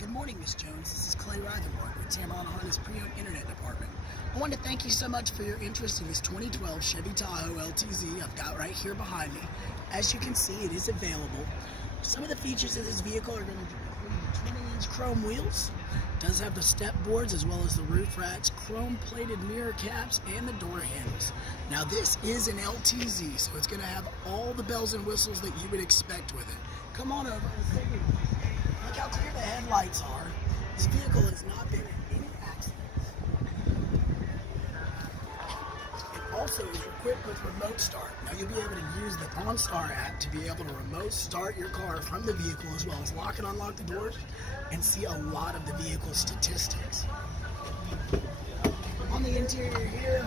Good morning, Miss Jones. This is Clay Rutherford with Tameron Honda's pre-owned internet department. I want to thank you so much for your interest in this 2012 Chevy Tahoe LTZ I've got right here behind me. As you can see, it is available. Some of the features of this vehicle are going to include 20-inch chrome wheels. It does have the step boards as well as the roof racks, chrome-plated mirror caps, and the door handles. Now this is an LTZ, so it's going to have all the bells and whistles that you would expect with it. Come on over and take it. Look how clear the headlights are. This vehicle has not been in any accidents. It also is equipped with remote start. Now you'll be able to use the OnStar app to be able to remote start your car from the vehicle, as well as lock and unlock the doors and see a lot of the vehicle statistics. On the interior here,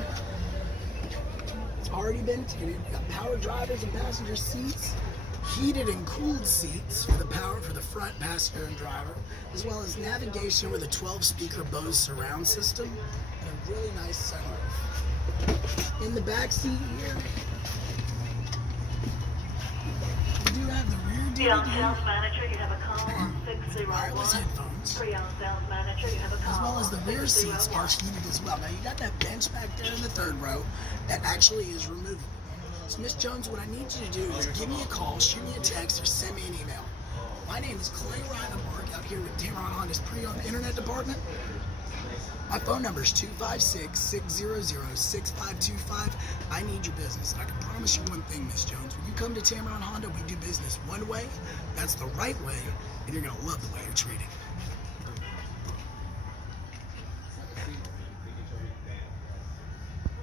it's already been tinted. You've got power drivers and passenger seats, heated and cooled seats for the front passenger and driver, as well as navigation with a 12-speaker Bose surround system and a really nice sunroof. In the back seat here, we do have the rear DVD, Sales manager, you have a call on 601. wireless headphones, Pre-owned sales manager, you have a call as well as the on rear seats 601. are heated as well. Now you got that bench back there in the third row that actually is removable. So Miss Jones, what I need you to do is give me a call, shoot me a text, or send me an email. My name is Clay Rutherford out here with Tameron Honda's pre-owned internet department. My phone number is 256-600-6525. I need your business. And I can promise you one thing, Miss Jones. When you come to Tameron Honda, we do business one way. That's the right way, and you're going to love the way you're treated.